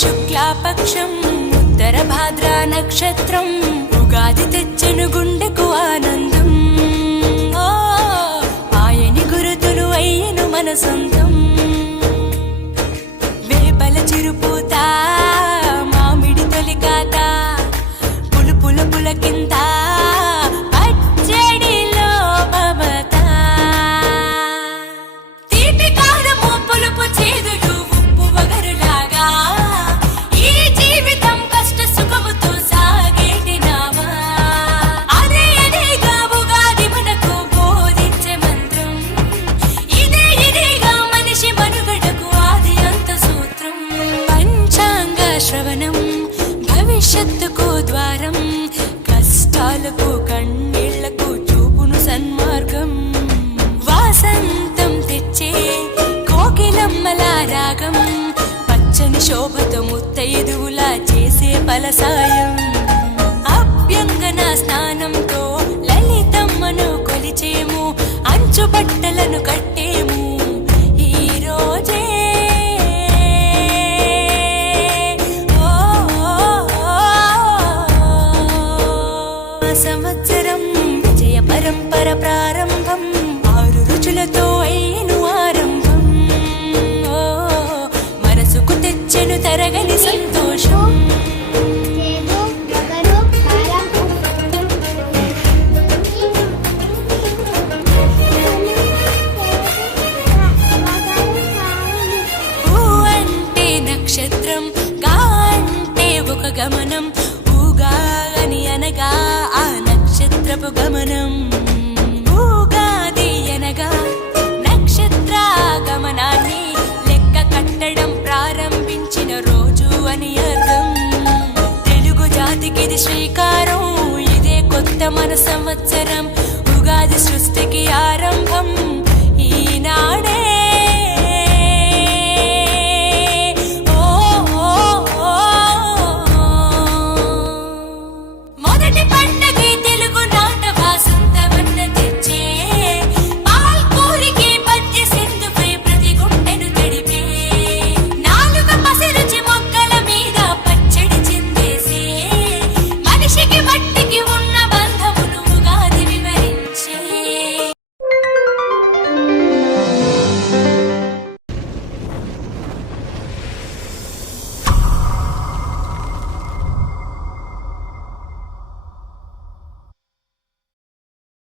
శుక్లాపక్షం ఉత్తర భాద్ర నక్షత్రం ఉగాది తెచ్చెను గుండెకు ఆనందం. ఆయని గురుతులు అయ్యను మన సొంతం. వేపల చిరుపూత మామిడి తొలికాత పులుపుల పులకింత పచ్చడిలో మమత. తీపి కారము పులుపు చేదులు ఉప్పు వగరులాగా ఈ జీవితం కష్ట సుఖముతో సాగేటి నావా. అదే అదేగా ఉగాది మనకు బోధించే మంత్రం. ఇదేగా మనిషి మనుగడకు ఆది అంత సూత్రం. పంచాంగ శ్రవణం భవిష్యత్తుకు ద్వారం. కష్టాలకు కన్నీళ్లకు చూపును సన్మార్గం. వాసంతం తెచ్చే కోకిలమ్మల రాగం. పచ్చని శోభతో ముత్తైదువులా చేసే ఫలసాయం. అభ్యంగన స్నానంతో లలితమ్మను కొలిచేము. అంచు బట్టలను కట్టేము ఈ రోజే. సంవత్సరం విజయ పరంపర ప్రారంభం. 6 రుచులతో అయిను ఆరంభం. మనసుకు తెచ్చెను తరగని సంతోషం. ఊ అంటే నక్షత్రం, గా అంటే ఒక గమనం. ఊగా అని అనగా ఆ నక్షత్రపు గమనం. ఊగాది అనగా నక్షత్ర గమనాన్ని లెక్క కట్టడం ప్రారంభించిన రోజు అని అర్థం. తెలుగు జాతికిది శ్రీకారం. ఇదే కొత్త మన సంవత్సరం. ఉగాది సృష్టికి ఆరంభం.